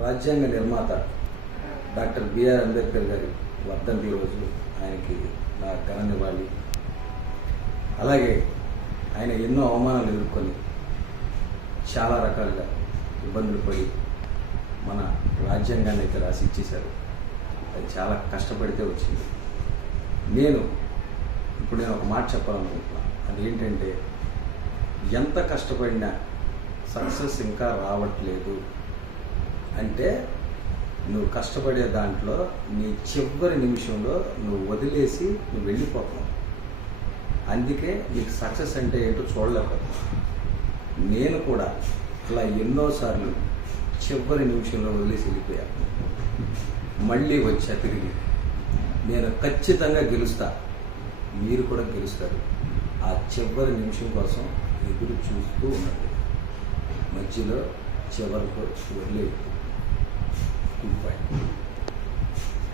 రాజ్యాంగ నిర్మాత doctor BR Ambedkar గారి వర్ధంతి రోజు ఆయనకి నా ఘన నివాళి. అలాగే ఆయన ఎన్నో అవమానాలు ఎదుర్కొని చాలా రకాలుగా ఇబ్బందులు పడి మన రాజ్యాంగాన్ని అయితే రాసి ఇచ్చేశారు. అది చాలా కష్టపడితే వచ్చింది. నేను ఒక మాట చెప్పాలనుకుంటున్నాను. అదేంటంటే, ఎంత కష్టపడినా సక్సెస్ ఇంకా రావట్లేదు అంటే నువ్వు కష్టపడే దాంట్లో నీ చివరి నిమిషంలో నువ్వు వదిలేసి నువ్వు వెళ్ళిపోతావు. అందుకే నీకు సక్సెస్ అంటే ఏంటో చూడలేకపోతున్నావు. నేను కూడా అలా ఎన్నోసార్లు చివరి నిమిషంలో వదిలేసి వెళ్ళిపోయాను. మళ్ళీ వచ్చా తిరిగి. నేను ఖచ్చితంగా గెలుస్తా, మీరు కూడా గెలుస్తారు. ఆ చివరి నిమిషం కోసం ఎదురు చూస్తూ ఉన్నది. మధ్యలో చివరికి వదిలేదు. Good bye.